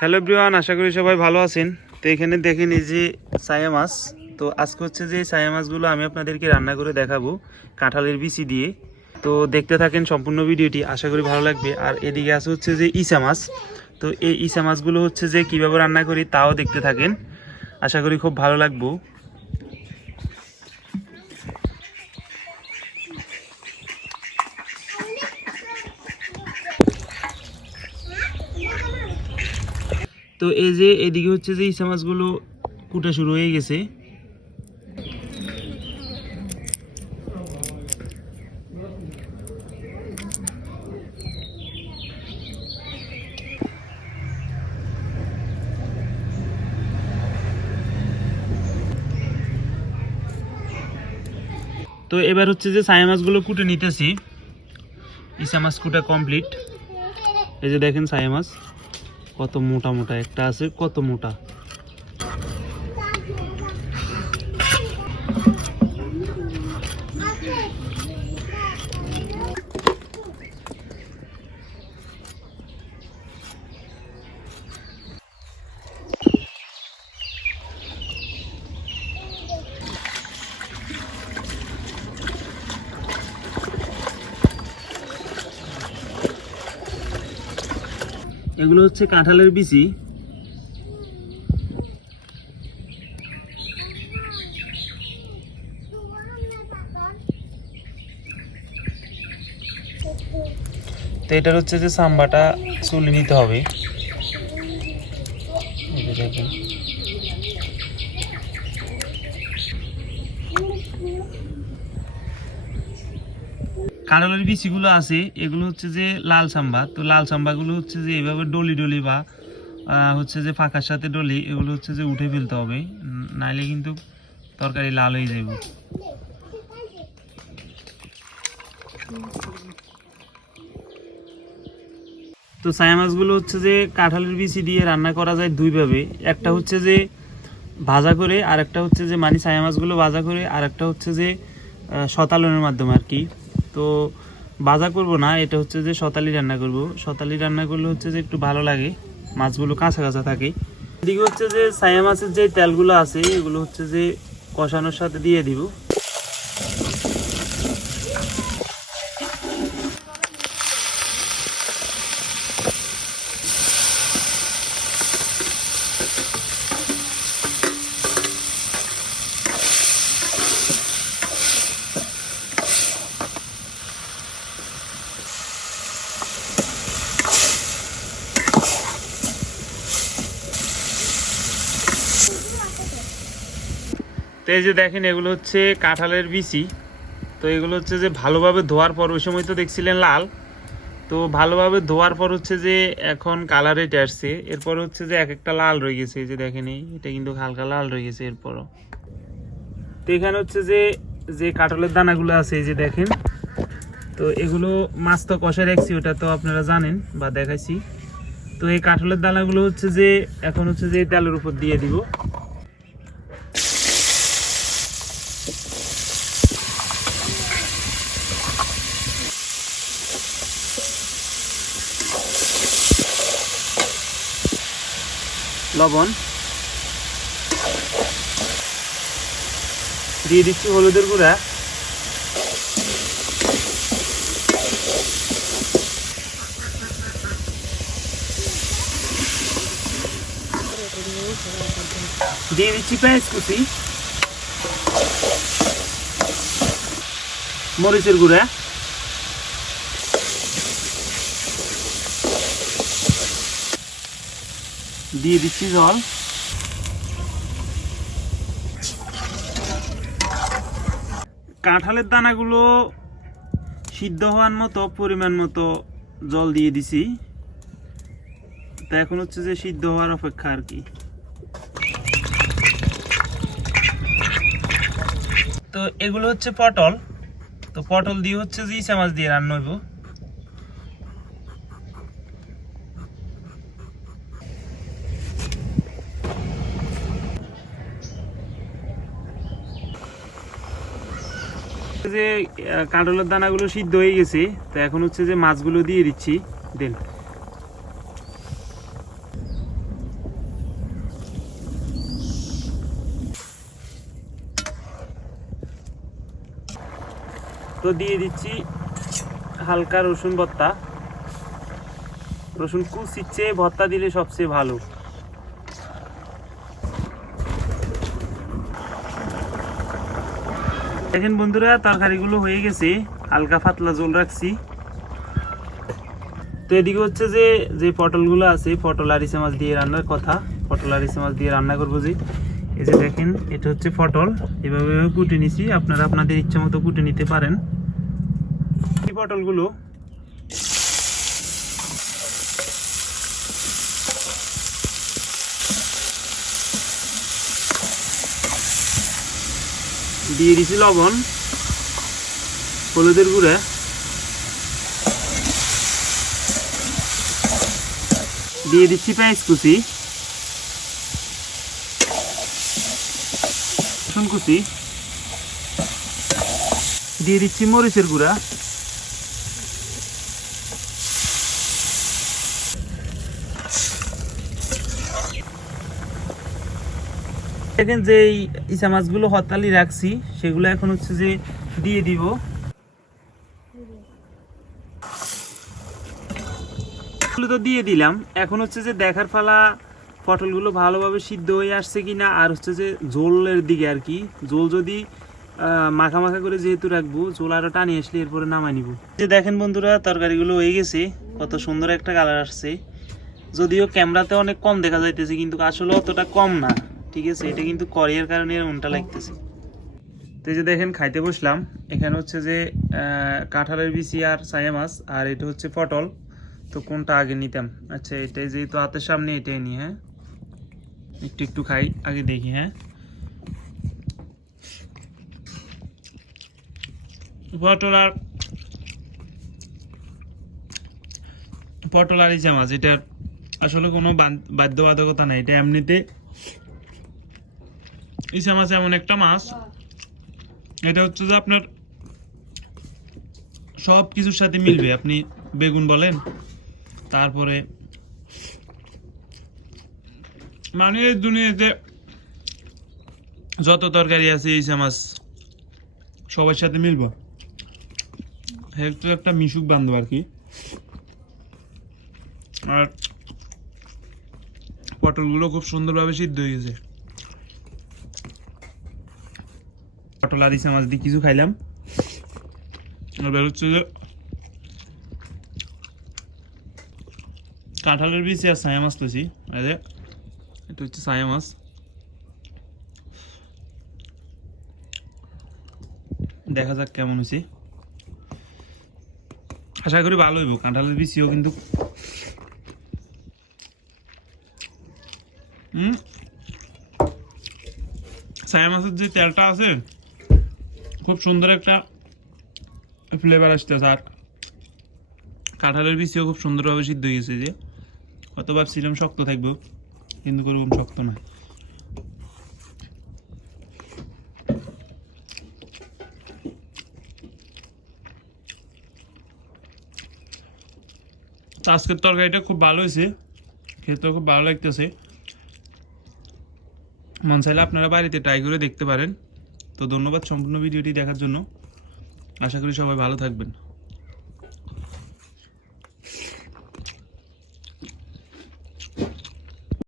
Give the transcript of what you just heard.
Hello everyone, আশা করি সবাই ভালো আছেন। তো এখানে দেখেন এই যে সায়া মাছ। তো আজকে হচ্ছে যে সায়া মাছগুলো আমি আপনাদেরকে রান্না করে দেখাবো কাঁঠালের বিচি দিয়ে। তো দেখতে থাকেন সম্পূর্ণ ভিডিওটি, আশা করি ভালো লাগবে। আর এদিকে আছে হচ্ছে যে ইসা মাছ। তো এই ইসা মাছগুলো হচ্ছে যে কীভাবে রান্না করি তাও দেখতে থাকেন, আশা করি খুব ভালো লাগবে। তো এই যে এদিকে হচ্ছে যে ইসা মাছগুলো কুটা শুরু হয়ে গেছে। তো এবার হচ্ছে যে সায়া মাছগুলো কুটে নিতেছি। ইসা মাছ কুটা কমপ্লিট। এই যে দেখেন সায়া মাছ কত মোটা মোটা, একটা আছে কত মোটা। এগুলো হচ্ছে কাঁঠালের বিচি। তো এটার হচ্ছে যে সাম্বাটা চুলে নিতে হবে। দেখেন কাঁঠালের বিচিগুলো আছে, এগুলো হচ্ছে যে লাল সাম্বা। তো লাল সাম্বাগুলো হচ্ছে যে এইভাবে ডলি ডলি বা হচ্ছে যে ফাঁকার সাথে ডলি, এগুলো হচ্ছে যে উঠে ফেলতে হবে, নাইলে কিন্তু তরকারি লাল হয়ে যাবে। তো সায়া মাছগুলো হচ্ছে যে কাঁঠালের বিচি দিয়ে রান্না করা যায় দুইভাবে। একটা হচ্ছে যে ভাজা করে, আর একটা হচ্ছে যে মানে সায়া মাছগুলো ভাজা করে, আর একটা হচ্ছে যে শতালনের মাধ্যমে আর কি। তো ভাজা করব না, এটা হচ্ছে যে শতালি রান্না করব। শতালি রান্না করলে হচ্ছে যে একটু ভালো লাগে, মাছগুলো কাঁচা কাঁচা থাকে। এদিকে হচ্ছে যে সায়া মাছের যে তেলগুলো আছে এগুলো হচ্ছে যে কষানোর সাথে দিয়ে দিব। তো এই যে দেখেন এগুলো হচ্ছে কাঁঠালের বিচি। তো এগুলো হচ্ছে যে ভালোভাবে ধোয়ার পর, ওই সময় তো দেখছিলেন লাল, তো ভালোভাবে ধোয়ার পর হচ্ছে যে এখন কালারে আসছে। এরপর হচ্ছে যে এক একটা লাল রয়ে গেছে, এই যে দেখেন এটা কিন্তু হালকা লাল রয়ে গেছে এরপরও। তো এখানে হচ্ছে যে যে কাঁঠালের দানাগুলো আছে এই যে দেখেন। তো এগুলো মাছ তো কষায় রাখছি, ওটা তো আপনারা জানেন বা দেখাইছি। তো এই কাঁঠালের দানাগুলো হচ্ছে যে এখন হচ্ছে যে তেলের উপর দিয়ে দিব। লবণ দিয়ে দিচ্ছি, হলুদের গুঁড়া, দিয়ে দিচ্ছি পেঁয়াজ কুচি, মরিচের গুঁড়া, দিয়ে দিচ্ছি জল। কাঁঠালের দানাগুলো সিদ্ধ হওয়ার মতো পরিমাণ মতো জল দিয়ে দিছি। তা এখন হচ্ছে যে সিদ্ধ হওয়ার অপেক্ষা আর কি। তো এগুলো হচ্ছে পটল। তো পটল দিয়ে হচ্ছে যে ইচা মাছ দিয়ে রান্না হইব। যে কাঁঠালের দানাগুলো সিদ্ধ হয়ে গেছে, তো এখন হচ্ছে যে মাছগুলো দিয়ে দিচ্ছি। দেন তো দিয়ে দিচ্ছি হালকা রসুন ভর্তা। রসুন কুচির চেয়ে ভর্তা দিলে সবচেয়ে ভালো। দেখেন বন্ধুরা, তরকারিগুলো হয়ে গেছে, হালকা পাতলা ঝোল রাখছি। তো এদিকে হচ্ছে যে যে পটলগুলো আছে, পটল আর ইসে মাছ দিয়ে রান্নার কথা, পটল আর ইসে মাছ দিয়ে রান্না করবো। যে এই যে দেখেন, এটা হচ্ছে পটল, এভাবে কুটে নিছি। আপনারা আপনাদের ইচ্ছা মতো কুটে নিতে পারেন। এই পটলগুলো দিয়ে দিছি লবণ, হলুদের গুঁড়া, দিয়ে দিচ্ছি পেঁয়াজ কুচি, রসুন কুচি, দিয়ে দিচ্ছি মরিচের গুঁড়া, দেখেন যে ইসা মাছগুলো হতালি রাখছি সেগুলো এখন হচ্ছে যে দিয়ে দিব। তো দিয়ে দিলাম। এখন হচ্ছে যে দেখার পালা পটলগুলো ভালোভাবে সিদ্ধ হয়ে আসছে কিনা, আর হচ্ছে যে ঝোলের দিকে আর কি। ঝোল যদি মাখা মাখা করে যেহেতু রাখবো, ঝোল আরো টানি আসলে এরপরে নামাই নিব। যে দেখেন বন্ধুরা, তরকারিগুলো হয়ে গেছে, কত সুন্দর একটা কালার আসছে। যদিও ক্যামেরাতে অনেক কম দেখা যাইতেছে, কিন্তু আসলে অতটা কম না, ঠিক আছে। এটা কিন্তু করিয়ার কারণে এরকমটা লাগতেছে। তো এই যে দেখেন, খাইতে বসলাম। এখানে হচ্ছে যে কাঁঠালের বিচি আর ছায়া মাছ, আর এটা হচ্ছে পটল। তো কোনটা আগে নিতাম? আচ্ছা, এটাই যেহেতু হাতের সামনে, এটাই নিই। হ্যাঁ, একটু একটু খাই, আগে দেখি। হ্যাঁ, পটল আর ইচা মাছ, এটার আসলে কোনো বাধ্যবাধকতা নাই। এটা এমনিতে ইচা মাছ এমন একটা মাছ, এটা হচ্ছে যে আপনার সব কিছুর সাথে মিলবে। আপনি বেগুন বলেন, তারপরে মানে দুনিয়াতে যত তরকারি আছে, ইচা মাছ সবার সাথে মিলবো। একটু একটা মিশুক বান্ধব আর কি। আর পটলগুলো খুব সুন্দরভাবে সিদ্ধ হয়ে গেছে। পটল আর ইচা মাছ দিয়ে কিছু খাইলাম। এবার হচ্ছে যে কাঁঠালের বিচি আর ছায়া মাছ লইছি। এটা হচ্ছে ছায়া মাছ। দেখা যাক কেমন হয়েছে। আশা করি ভালো হইব। কাঁঠালের বিচিও কিন্তু ছায়া মাছের যে তেলটা আছে, খুব সুন্দর একটা ফ্লেভার আসতেছে। আর কাঁঠালের বিচিও খুব সুন্দরভাবে সিদ্ধ হয়ে গেছে। যে কত ভাবছিলাম শক্ত থাকবো, কিন্তু কোনোরকম শক্ত না। আজকের তরকারিটা খুব ভালো হয়েছে, খেতেও খুব ভালো লাগতেছে। মন চাইলে আপনারা বাড়িতে ট্রাই করে দেখতে পারেন। তো ধন্যবাদ সম্পূর্ণ ভিডিওটি দেখার জন্য। আশা করি সবাই ভালো থাকবেন।